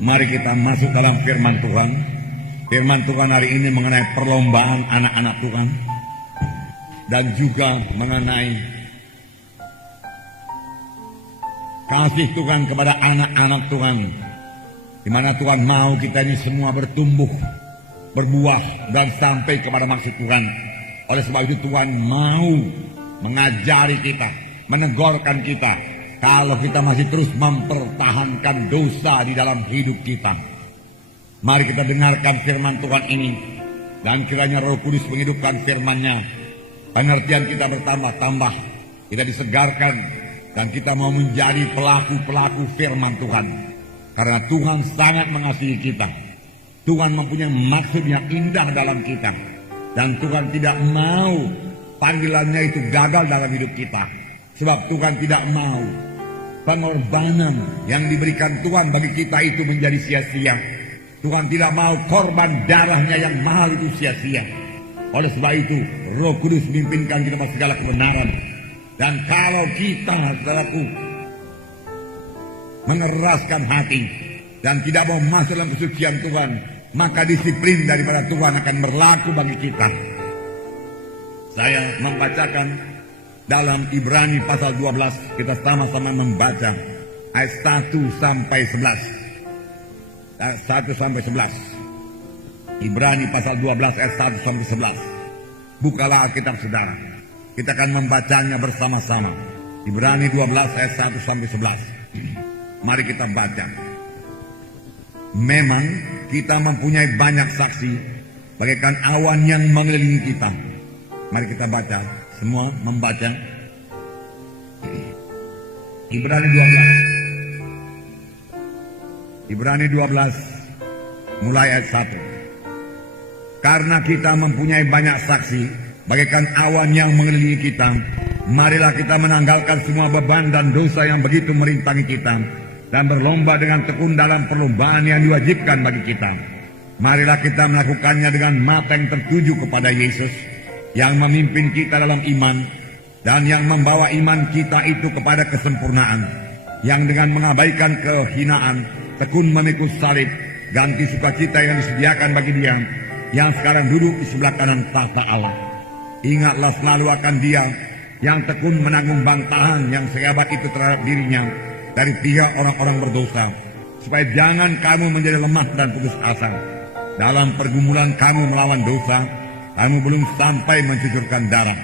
Mari kita masuk dalam firman Tuhan. Firman Tuhan hari ini mengenai perlombaan anak-anak Tuhan dan juga mengenai kasih Tuhan kepada anak-anak Tuhan, di mana Tuhan mau kita ini semua bertumbuh, berbuah dan sampai kepada maksud Tuhan. Oleh sebab itu Tuhan mau mengajari kita, menegurkan kita kalau kita masih terus mempertahankan dosa di dalam hidup kita. Mari kita dengarkan firman Tuhan ini, dan kiranya Roh Kudus menghidupkan firman-Nya. Pengertian kita bertambah-tambah, kita disegarkan, dan kita mau menjadi pelaku-pelaku firman Tuhan. Karena Tuhan sangat mengasihi kita. Tuhan mempunyai maksud yang indah dalam kita. Dan Tuhan tidak mau panggilannya itu gagal dalam hidup kita. Sebab Tuhan tidak mau pengorbanan yang diberikan Tuhan bagi kita itu menjadi sia-sia. Tuhan tidak mau korban darahnya yang mahal itu sia-sia. Oleh sebab itu Roh Kudus memimpinkan kita pada segala kebenaran. Dan kalau kita saudaraku mengeraskan hati dan tidak mau masuk dalam kesucian Tuhan, maka disiplin daripada Tuhan akan berlaku bagi kita. Saya membacakan dalam Ibrani pasal 12, kita sama-sama membaca ayat 1 sampai 11. 1 sampai 11. Ibrani pasal 12 ayat 1 sampai 11. Bukalah Alkitab saudara. Kita akan membacanya bersama-sama. Ibrani 12 ayat 1 sampai 11. Mari kita baca. Memang kita mempunyai banyak saksi bagaikan awan yang mengelilingi kita. Mari kita baca. Semua membaca. Ibrani 12. Ibrani 12 mulai ayat 1. Karena kita mempunyai banyak saksi bagaikan awan yang mengelilingi kita, marilah kita menanggalkan semua beban dan dosa yang begitu merintangi kita dan berlomba dengan tekun dalam perlombaan yang diwajibkan bagi kita. Marilah kita melakukannya dengan mata yang tertuju kepada Yesus yang memimpin kita dalam iman dan yang membawa iman kita itu kepada kesempurnaan, yang dengan mengabaikan kehinaan tekun memikul salib, ganti sukacita yang disediakan bagi Dia yang sekarang duduk di sebelah kanan tahta Allah. Ingatlah selalu akan Dia yang tekun menanggung bantahan yang sehebat itu terhadap dirinya dari pihak orang-orang berdosa, supaya jangan kamu menjadi lemah dan putus asa. Dalam pergumulan kamu melawan dosa, kamu belum sampai mencucurkan darah.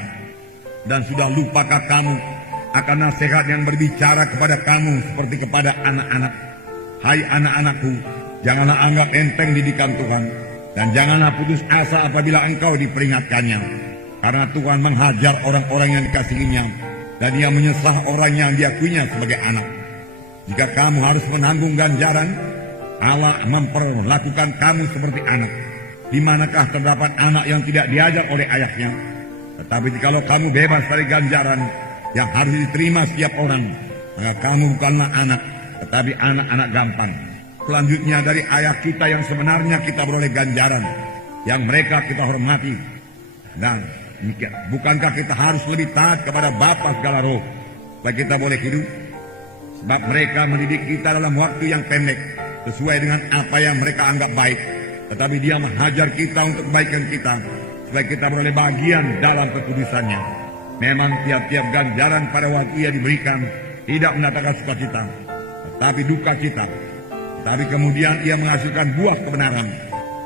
Dan sudah lupakah kamu akan nasihat yang berbicara kepada kamu seperti kepada anak-anak? Hai anak-anakku, janganlah anggap enteng didikan Tuhan, dan janganlah putus asa apabila engkau diperingatkannya. Karena Tuhan menghajar orang-orang yang dikasihinya, dan Dia menyesah orang yang diakuinya sebagai anak. Jika kamu harus menanggung ganjaran, Allah memperlakukan kamu seperti anak. Di manakah terdapat anak yang tidak diajar oleh ayahnya? Tetapi jikalau kamu bebas dari ganjaran yang harus diterima setiap orang, maka kamu bukanlah anak, tetapi anak-anak gampang. Selanjutnya dari ayah kita yang sebenarnya kita beroleh ganjaran, yang mereka kita hormati. Dan bukankah kita harus lebih taat kepada Bapa segala roh, supaya kita boleh hidup? Sebab mereka mendidik kita dalam waktu yang pendek, sesuai dengan apa yang mereka anggap baik. Tetapi Dia menghajar kita untuk kebaikan kita, supaya kita beroleh bagian dalam kekudusannya. Memang tiap-tiap ganjaran pada waktu Ia diberikan tidak mendatangkan sukacita, tetapi duka cita. Tapi kemudian Ia menghasilkan buah kebenaran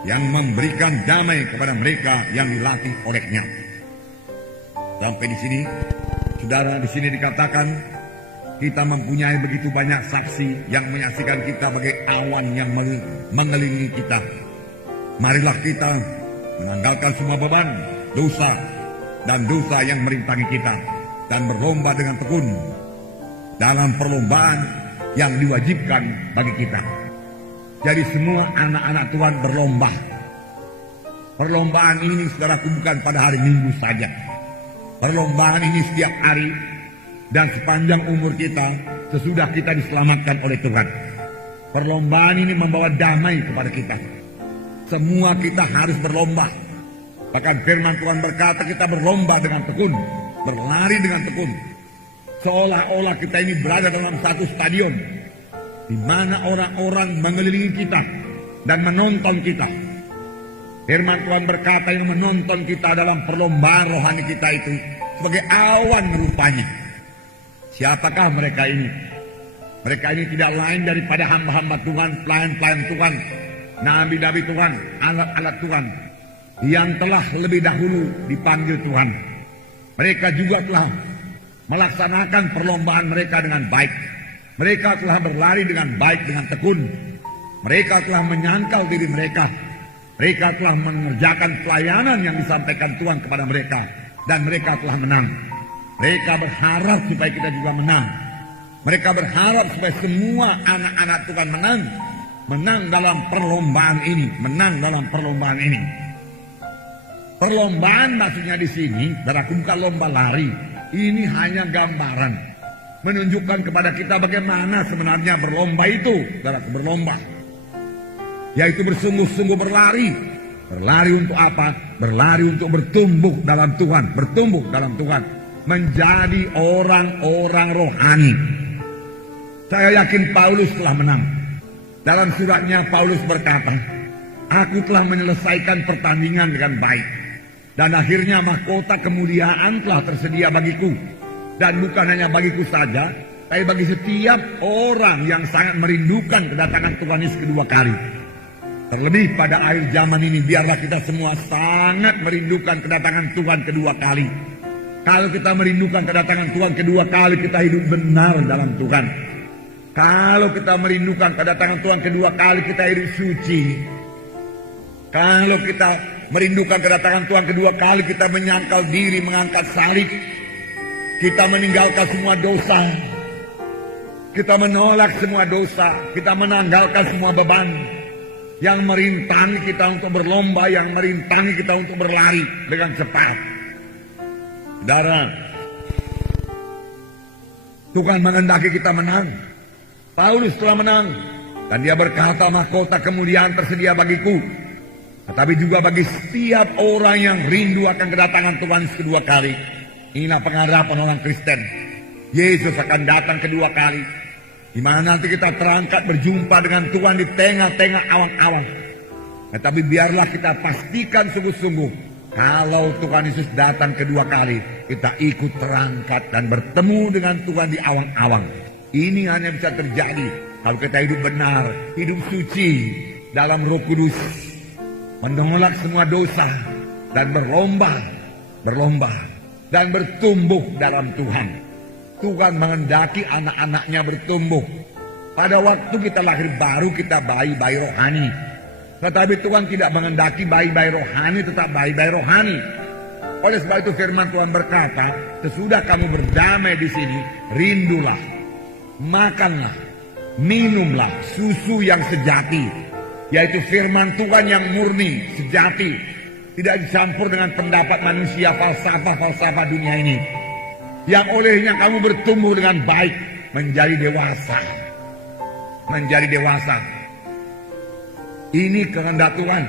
yang memberikan damai kepada mereka yang dilatih olehnya. Sampai di sini, saudara, di sini dikatakan kita mempunyai begitu banyak saksi yang menyaksikan kita sebagai awan yang mengelilingi kita. Marilah kita menanggalkan semua beban, dosa, dan dosa yang merintangi kita, dan berlomba dengan tekun dalam perlombaan yang diwajibkan bagi kita. Jadi semua anak-anak Tuhan berlomba. Perlombaan ini saudaraku bukan pada hari Minggu saja. Perlombaan ini setiap hari dan sepanjang umur kita sesudah kita diselamatkan oleh Tuhan. Perlombaan ini membawa damai kepada kita. Semua kita harus berlomba. Bahkan firman Tuhan berkata kita berlomba dengan tekun, berlari dengan tekun. Seolah-olah kita ini berada dalam satu stadion di mana orang-orang mengelilingi kita dan menonton kita. Firman Tuhan berkata yang menonton kita dalam perlombaan rohani kita itu sebagai awan rupanya. Siapakah mereka ini? Mereka ini tidak lain daripada hamba-hamba Tuhan, pelayan-pelayan Tuhan, nabi-nabi Tuhan, alat-alat Tuhan yang telah lebih dahulu dipanggil Tuhan. Mereka juga telah melaksanakan perlombaan mereka dengan baik. Mereka telah berlari dengan baik, dengan tekun. Mereka telah menyangkal diri mereka. Mereka telah mengerjakan pelayanan yang disampaikan Tuhan kepada mereka. Dan mereka telah menang. Mereka berharap supaya kita juga menang. Mereka berharap supaya semua anak-anak Tuhan menang. Menang dalam perlombaan ini. Menang dalam perlombaan ini. Perlombaan maksudnya di sini, bukan lomba lari. Ini hanya gambaran. Menunjukkan kepada kita bagaimana sebenarnya berlomba itu. Berlomba. Yaitu bersungguh-sungguh berlari. Berlari untuk apa? Berlari untuk bertumbuh dalam Tuhan. Bertumbuh dalam Tuhan. Menjadi orang-orang rohani. Saya yakin Paulus telah menang. Dalam suratnya Paulus berkata, aku telah menyelesaikan pertandingan dengan baik. Dan akhirnya mahkota kemuliaan telah tersedia bagiku. Dan bukan hanya bagiku saja, tapi bagi setiap orang yang sangat merindukan kedatangan Tuhan Yesus kedua kali. Terlebih pada akhir zaman ini, biarlah kita semua sangat merindukan kedatangan Tuhan kedua kali. Kalau kita merindukan kedatangan Tuhan kedua kali, kita hidup benar dalam Tuhan. Kalau kita merindukan kedatangan Tuhan kedua kali, kita hidup suci. Kalau kita merindukan kedatangan Tuhan kedua kali, kita menyangkal diri, mengangkat salib. Kita meninggalkan semua dosa. Kita menolak semua dosa. Kita menanggalkan semua beban yang merintangi kita untuk berlomba, yang merintangi kita untuk berlari dengan cepat. Saudara, Tuhan menghendaki kita menang. Paulus telah menang. Dan dia berkata, mahkota kemuliaan tersedia bagiku. Tetapi juga bagi setiap orang yang rindu akan kedatangan Tuhan kedua kali. Inilah pengharapan orang Kristen. Yesus akan datang kedua kali. Di mana nanti kita terangkat berjumpa dengan Tuhan di tengah-tengah awan-awan. Tetapi biarlah kita pastikan sungguh-sungguh, kalau Tuhan Yesus datang kedua kali, kita ikut terangkat dan bertemu dengan Tuhan di awan-awan. Ini hanya bisa terjadi kalau kita hidup benar, hidup suci dalam Roh Kudus, menolak semua dosa dan berlomba dan bertumbuh dalam Tuhan. Tuhan menghendaki anak-anaknya bertumbuh. Pada waktu kita lahir baru, kita bayi-bayi rohani. Tetapi Tuhan tidak menghendaki bayi-bayi rohani tetap bayi-bayi rohani. Oleh sebab itu firman Tuhan berkata, sesudah kamu berdamai di sini, rindulah, makanlah, minumlah susu yang sejati, yaitu firman Tuhan yang murni, sejati, tidak dicampur dengan pendapat manusia, falsafah dunia ini, yang olehnya kamu bertumbuh dengan baik, menjadi dewasa. Ini kehendak Tuhan.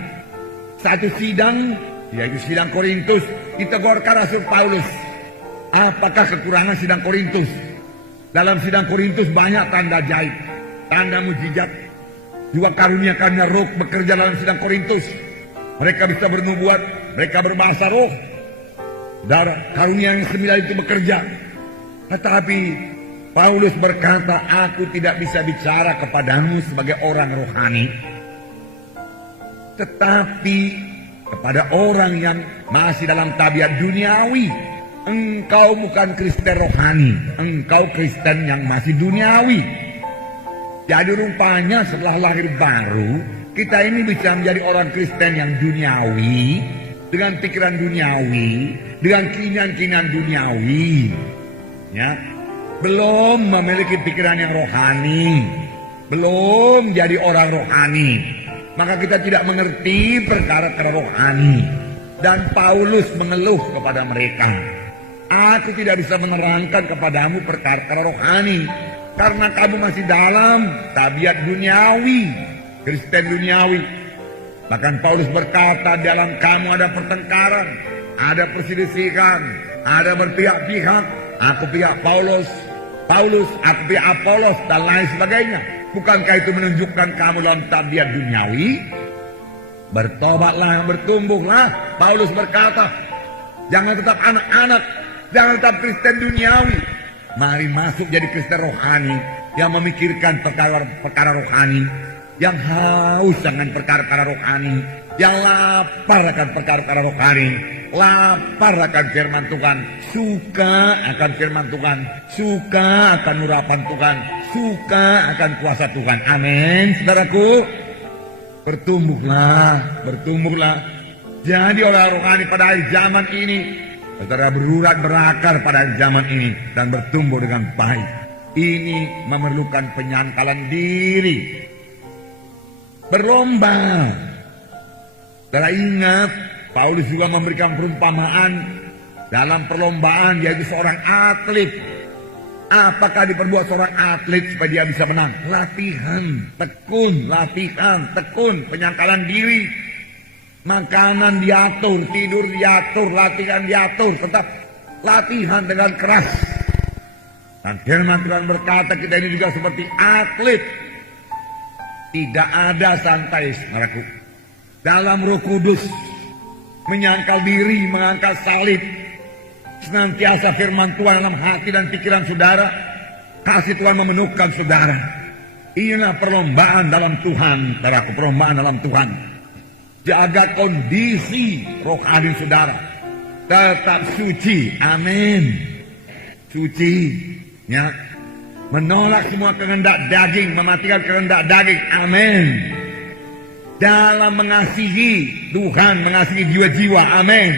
Satu sidang, yaitu sidang Korintus, ditegurkan Rasul Paulus. Apakah kekurangan sidang Korintus? Dalam sidang Korintus banyak tanda ajaib, tanda mujizat. Juga karunia-karunia roh bekerja dalam sidang Korintus. Mereka bisa bernubuat, mereka berbahasa roh. Darah karunia yang sembilan itu bekerja. Tetapi Paulus berkata, aku tidak bisa bicara kepadamu sebagai orang rohani, tetapi kepada orang yang masih dalam tabiat duniawi. Engkau bukan Kristen rohani, engkau Kristen yang masih duniawi. Jadi rupanya setelah lahir baru, kita ini bisa menjadi orang Kristen yang duniawi, dengan pikiran duniawi, dengan keinginan-keinginan duniawi, ya, belum memiliki pikiran yang rohani, belum jadi orang rohani. Maka kita tidak mengerti perkara-perkara rohani. Dan Paulus mengeluh kepada mereka, aku tidak bisa menerangkan kepadamu perkara-perkara rohani, karena kamu masih dalam tabiat duniawi, Kristen duniawi. Bahkan Paulus berkata, dalam kamu ada pertengkaran, ada perselisihan, ada berpihak-pihak. Aku pihak Paulus, Paulus, aku Apolos, dan lain sebagainya. Bukankah itu menunjukkan kamu dalam tabiat duniawi? Bertobatlah, bertumbuhlah. Paulus berkata, jangan tetap anak-anak, jangan tetap Kristen duniawi. Mari masuk jadi Kristen rohani, yang memikirkan perkara rohani, yang haus dengan perkara-perkara rohani, yang lapar akan perkara-perkara rohani, lapar akan firman Tuhan, suka akan firman Tuhan, suka akan urapan Tuhan, suka akan kuasa Tuhan. Amin, saudaraku. Bertumbuhlah, bertumbuhlah. Jadi orang rohani pada akhir zaman ini, saudara berurat berakar pada akhir zaman ini dan bertumbuh dengan baik. Ini memerlukan penyangkalan diri. Berlomba. Saudara ingat, Paulus juga memberikan perumpamaan dalam perlombaan, yaitu seorang atlet. Apakah diperbuat seorang atlet supaya dia bisa menang? Latihan, tekun, penyangkalan diri. Makanan diatur, tidur diatur, latihan diatur. Tetap latihan dengan keras. Dan firman Tuhan berkata kita ini juga seperti atlet. Tidak ada santai, saudaraku. Dalam Roh Kudus, menyangkal diri, mengangkat salib. Senantiasa firman Tuhan dalam hati dan pikiran saudara. Kasih Tuhan memenuhkan saudara. Inilah perlombaan dalam Tuhan, saudaraku, perlombaan dalam Tuhan. Jaga kondisi rohani saudara. Tetap suci, amin. Suci, ya. Menolak semua kehendak daging, mematikan kehendak daging, amin. Dalam mengasihi Tuhan, mengasihi jiwa-jiwa, amin.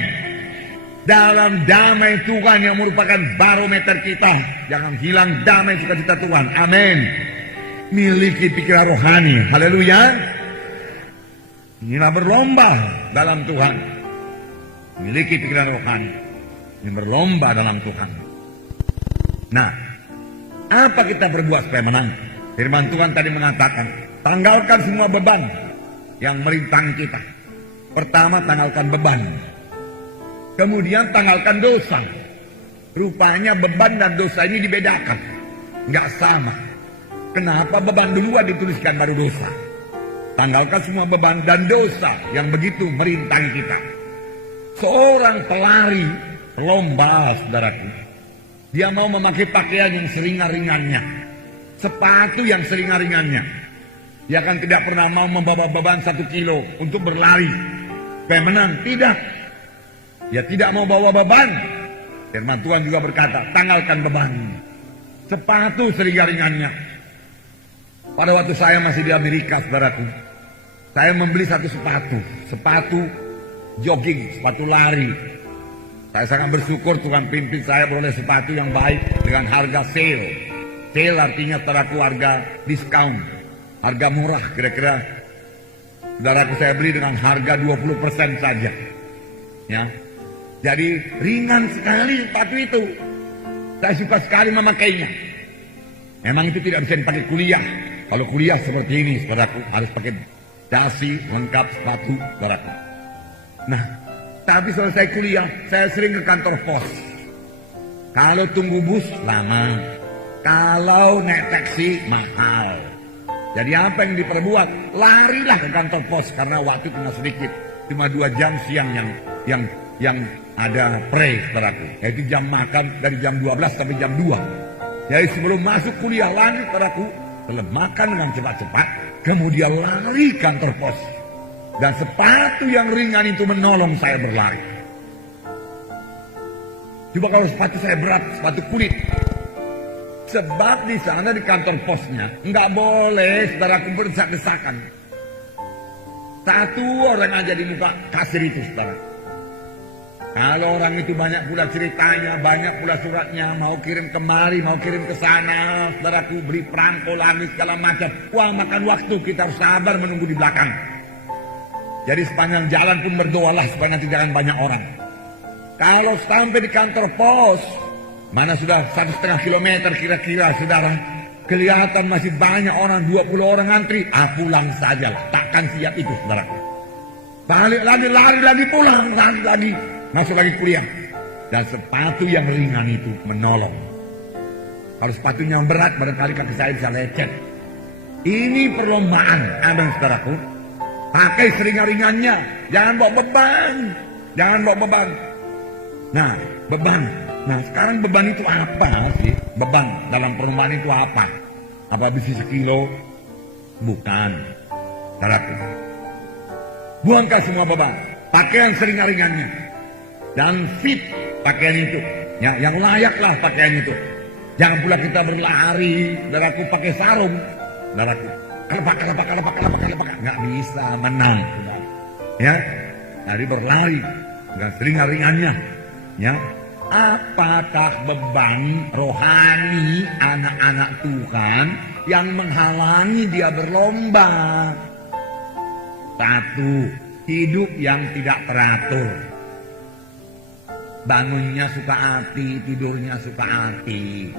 Dalam damai Tuhan yang merupakan barometer kita. Jangan hilang damai sukacita Tuhan. Amin. Miliki pikiran rohani. Haleluya. Inilah berlomba dalam Tuhan. Miliki pikiran rohani. Ini berlomba dalam Tuhan. Nah, apa kita berbuat supaya menang? Firman Tuhan tadi mengatakan, tanggalkan semua beban yang merintangi kita. Pertama, tanggalkan beban. Kemudian tanggalkan dosa. Rupanya beban dan dosa ini dibedakan. Nggak sama. Kenapa beban duluan dituliskan baru dosa? Tanggalkan semua beban dan dosa yang begitu merintangi kita. Seorang pelari lomba, saudaraku. Dia mau memakai pakaian yang seringan-ringannya. Sepatu yang seringan-ringannya. Dia akan tidak pernah mau membawa beban 1 kilo untuk berlari. Supaya menang. Tidak. Dia tidak mau bawa beban. Firman Tuhan juga berkata, tanggalkan beban. Sepatu seringan-ringannya. Pada waktu saya masih di Amerika, saudaraku, saya membeli satu sepatu. Sepatu jogging, sepatu lari. Saya sangat bersyukur Tuhan pimpin saya beroleh sepatu yang baik dengan harga sale. Sale artinya, saudaraku, harga diskon. Harga murah, kira-kira. Saudaraku, saya beli dengan harga 20% saja. Ya. Jadi ringan sekali sepatu itu. Saya suka sekali memakainya. Memang itu tidak bisa dipakai kuliah. Kalau kuliah seperti ini, saudaraku, harus pakai dasi lengkap sepatu, saudaraku. Nah, tapi selesai kuliah, saya sering ke kantor pos. Kalau tunggu bus, lama. Kalau naik taksi, mahal. Jadi apa yang diperbuat? Larilah ke kantor pos karena waktu cuma sedikit. Cuma 2 jam siang yang ada pre, saudaraku. Yaitu jam makan dari jam 12 sampai jam 2. Jadi sebelum masuk kuliah lari, saudaraku, setelah makan dengan cepat-cepat, kemudian lari kantor pos. Dan sepatu yang ringan itu menolong saya berlari. Coba kalau sepatu saya berat, sepatu kulit. Sebab di sana di kantor posnya nggak boleh saudaraku berdesak-desakan. Satu orang aja di muka kasir itu, saudara. Kalau orang itu banyak pula ceritanya, banyak pula suratnya, mau kirim kemari, mau kirim ke sana, saudaraku, beri perangko lagi segala macam. Wah, makan waktu, kita harus sabar menunggu di belakang. Jadi sepanjang jalan pun berdoalah supaya nanti jangan banyak orang. Kalau sampai di kantor pos, mana sudah 1,5 kilometer kira-kira, saudara, kelihatan masih banyak orang, 20 orang antri, pulang saja, takkan siap itu, saudaraku. Balik lagi, lari lagi, pulang, lari lagi. Masuk lagi kuliah. Dan sepatu yang ringan itu menolong. Kalau sepatunya berat, barangkali kaki saya bisa lecet. Ini perlombaan, amin saudaraku. Pakai seringan-ringannya, jangan bawa beban. Jangan bawa beban. Nah, beban. Nah, sekarang beban itu apa sih? Beban dalam perlombaan itu apa? Apa besi sekilo? Bukan. Saudaraku. Buangkan semua beban. Pakai yang seringan-ringannya. Dan fit pakaian itu. Ya, yang layaklah pakaian itu. Jangan pula kita berlari, saudaraku, pakai sarung. Saudaraku, kelepak. Nggak bisa menang. Saudara. Ya, jadi berlari dengan seringan-ringannya. Ya, apakah beban rohani anak-anak Tuhan yang menghalangi dia berlomba? Satu, hidup yang tidak teratur. Bangunnya suka hati, tidurnya suka hati.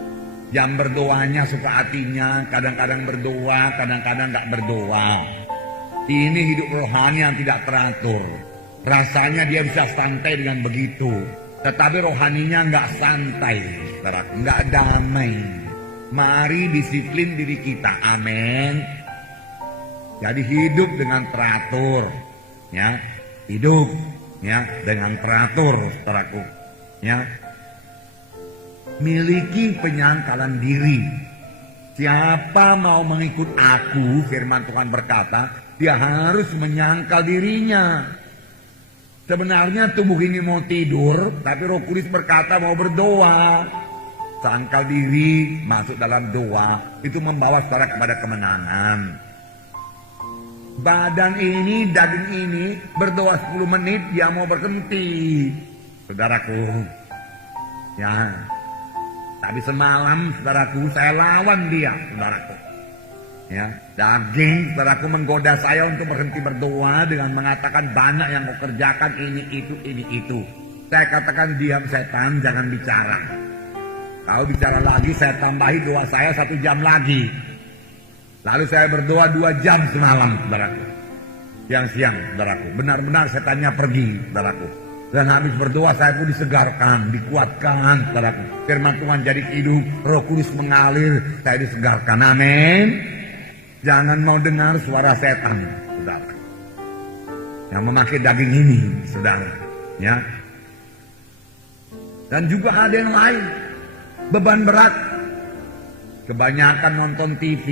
Jam berdoanya suka hatinya, kadang-kadang berdoa, kadang-kadang nggak berdoa. Ini hidup rohani yang tidak teratur. Rasanya dia bisa santai dengan begitu, tetapi rohaninya nggak santai, nggak damai. Mari disiplin diri kita, amin. Jadi hidup dengan teratur, ya, hidup, ya, dengan teratur, saudaraku, ya. Miliki penyangkalan diri. Siapa mau mengikut aku, firman Tuhan berkata, dia harus menyangkal dirinya. Sebenarnya tubuh ini mau tidur, tapi Roh Kudus berkata mau berdoa. Sangkal diri, masuk dalam doa, itu membawa saudara kepada kemenangan. Badan ini, daging ini, berdoa 10 menit, dia mau berhenti. Saudaraku, ya. Tadi semalam, saudaraku, saya lawan dia, saudaraku. Ya, daging, saudaraku, menggoda saya untuk berhenti berdoa dengan mengatakan banyak yang kau kerjakan, ini itu. Saya katakan, diam setan, jangan bicara. Kalau bicara lagi, saya tambahi doa saya 1 jam lagi. Lalu saya berdoa 2 jam semalam, saudaraku. Yang siang, saudaraku. Benar-benar setannya pergi, saudaraku. Dan habis berdoa saya pun disegarkan, dikuatkan, saudaraku. Firman Tuhan jadi hidup, Roh Kudus mengalir, saya disegarkan. Amin. Jangan mau dengar suara setan, saudara. Yang memakai daging ini, saudara. Ya. Dan juga ada yang lain. Beban berat. Kebanyakan nonton TV,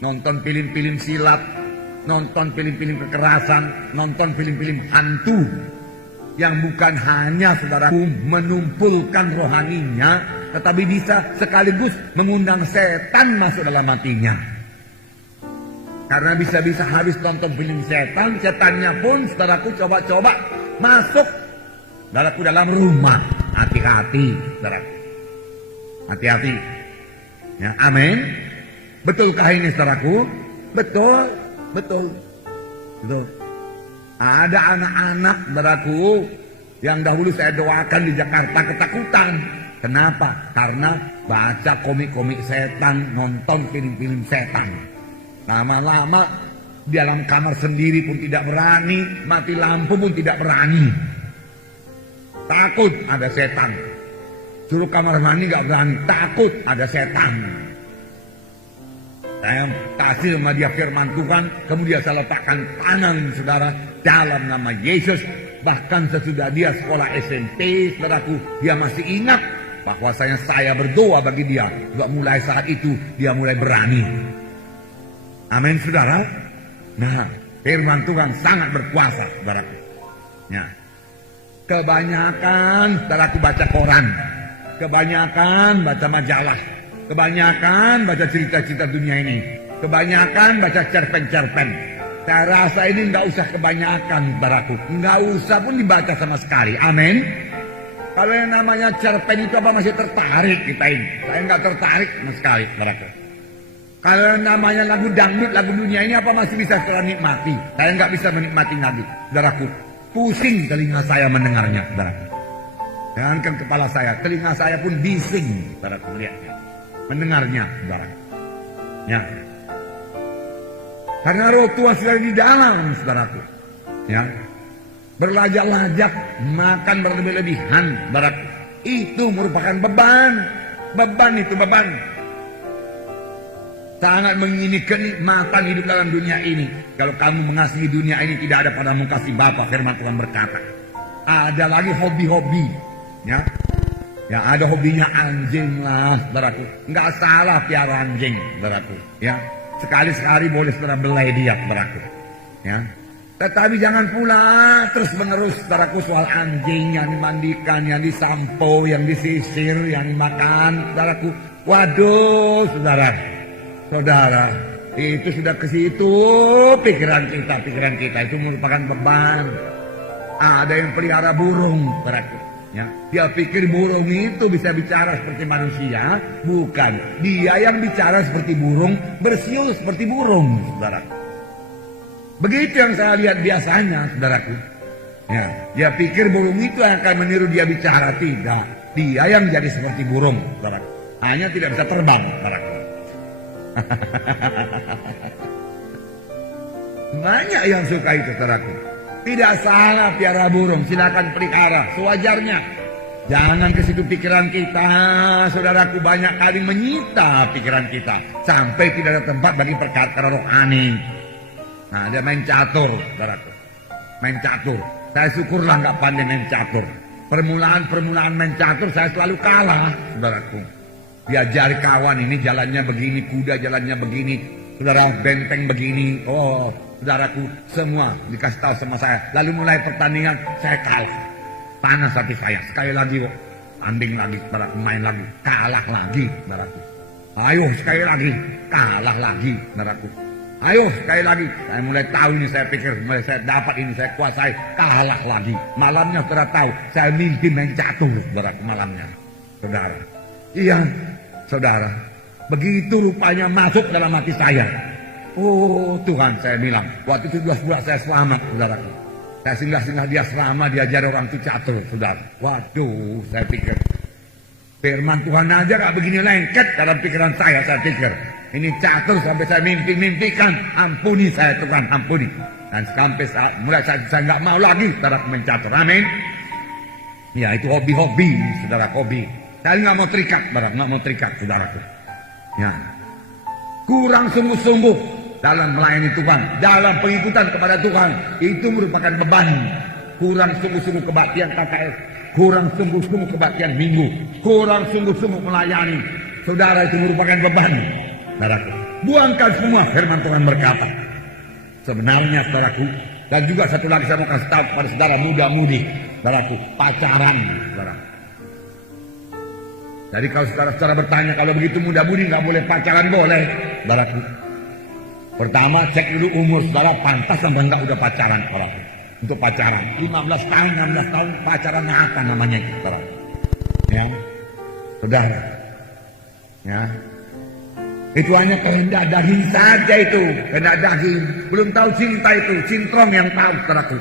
nonton film-film silap, nonton film-film kekerasan, nonton film-film hantu. Yang bukan hanya saudaraku menumpulkan rohaninya, tetapi bisa sekaligus mengundang setan masuk dalam hatinya. Karena bisa-bisa habis nonton film setan, setannya pun saudaraku coba-coba masuk saudaraku dalam rumah. Hati-hati, saudaraku. Hati-hati. Ya, amin. Betulkah ini saudaraku? Betul. Ada anak-anak saudaraku yang dahulu saya doakan di Jakarta ketakutan. Kenapa? Karena baca komik-komik setan, nonton film-film setan. Lama-lama di dalam kamar sendiri pun tidak berani, mati lampu pun tidak berani. Takut ada setan. Suruh kamar mandi gak berani, takut ada setan. Saya kasih sama dia firman Tuhan, kemudian saya letakkan tangan saudara dalam nama Yesus. Bahkan sesudah dia sekolah SMP, saudaraku, dia masih ingat bahwa saya berdoa bagi dia. Juga mulai saat itu dia mulai berani. Amin, saudara. Nah, firman Tuhan sangat berkuasa, saudaraku. Ya. Kebanyakan saudaraku baca koran, kebanyakan baca majalah, kebanyakan baca cerita-cerita dunia ini, kebanyakan baca cerpen-cerpen. Saya rasa ini nggak usah kebanyakan, saudaraku. Nggak usah pun dibaca sama sekali. Amin. Kalau yang namanya cerpen itu apa masih tertarik kita ini? Saya nggak tertarik sama sekali, saudaraku. Kalau yang namanya lagu dangdut, lagu dunia ini apa masih bisa saya nikmati? Saya nggak bisa menikmati lagi, saudaraku. Pusing telinga saya mendengarnya, saudaraku. Jangankan kepala saya, telinga saya pun bising, saudaraku, lihatnya. Mendengarnya, saudaraku. Ya. Karena roh Tuhan sudah di dalam, saudaraku. Ya. Berlajak-lajak, makan berlebih-lebihan, saudaraku. Itu merupakan beban. Beban itu beban. Sangat menginginkan kenikmatan hidup dalam dunia ini. Kalau kamu mengasihi dunia ini, tidak ada padamu kasih Bapa, firman Tuhan berkata. Ada lagi hobi-hobi, ya. Ya, ada hobinya anjing lah, saudaraku. Enggak salah piara anjing, saudaraku. Ya, sekali-sekali boleh saudara belai dia, saudaraku. Ya, tetapi jangan pula terus menerus, saudaraku, soal anjing yang dimandikan, yang disampo, yang disisir, yang dimakan, saudaraku. Waduh, saudara, itu sudah ke situ pikiran kita itu merupakan beban. Ada yang pelihara burung, saudaraku. Ya, dia pikir burung itu bisa bicara seperti manusia. Bukan, dia yang bicara seperti burung, bersiul seperti burung, saudara. Begitu yang saya lihat biasanya, saudaraku. Ya, dia pikir burung itu akan meniru dia bicara. Tidak, dia yang jadi seperti burung, saudaraku. Hanya tidak bisa terbang, saudaraku. Banyak yang suka itu, saudaraku. Tidak salah piara burung, silakan pelihara sewajarnya. Jangan ke situ pikiran kita, saudaraku, banyak kali menyita pikiran kita sampai tidak ada tempat bagi perkara rohani. Nah, dia main catur, saudaraku. Main catur. Saya syukurlah nggak pandai main catur. Permulaan main catur saya selalu kalah, saudaraku. Diajari kawan, ini jalannya begini, kuda jalannya begini, saudara, benteng begini. Oh, saudaraku, semua dikasih tahu sama saya. Lalu mulai pertandingan, saya kalah. Panas hati saya. Sekali lagi, tanding lagi, main lagi, kalah lagi, saudaraku. Ayo sekali lagi, kalah lagi, saudaraku. Ayo sekali lagi. Saya mulai tahu ini, saya pikir, mulai saya dapat ini, saya kuasai, kalah lagi. Malamnya saudara tahu, saya mimpi main catur, saudaraku, malamnya. Saudara. Iya, saudara. Begitu rupanya masuk dalam hati saya. Oh Tuhan, saya bilang, waktu itu 12 saya selamat, saudaraku. Saya singgah-singgah dia selama diajar orang itu catur, saudara. Waduh, saya pikir firman Tuhan aja gak begini lengket dalam pikiran saya pikir. Ini catur sampai saya mimpi-mimpikan. Ampuni saya, Tuhan, ampuni. Dan sampai mulai saya gak mau lagi, saudara, main catur. Amin. Ya, itu hobi-hobi, saudara, hobi. Saya gak mau terikat, saudara, gak mau terikat, saudaraku. Ya, kurang sungguh-sungguh dalam melayani Tuhan, dalam pengikutan kepada Tuhan, itu merupakan beban. Kurang sungguh-sungguh kebaktian KKS, kurang sungguh-sungguh kebaktian minggu, kurang sungguh-sungguh melayani, saudara, itu merupakan beban, saudaraku. Buangkan semua, firman Tuhan berkata. Sebenarnya, saudaraku, dan juga satu lagi saya mau kasih tahu kepada saudara muda-mudi, saudaraku, pacaran, saudara. Jadi kalau saudara bertanya, kalau begitu muda-mudi nggak boleh pacaran, boleh, saudaraku. Pertama, cek dulu umur saudara, pantas sampai enggak udah pacaran orang. Untuk pacaran 15 tahun, 16 tahun pacaran apa namanya itu, saudara. Ya, saudara. Ya, itu hanya kehendak daging saja itu, kehendak daging. Belum tahu cinta itu, cintrong yang tahu, saudaraku.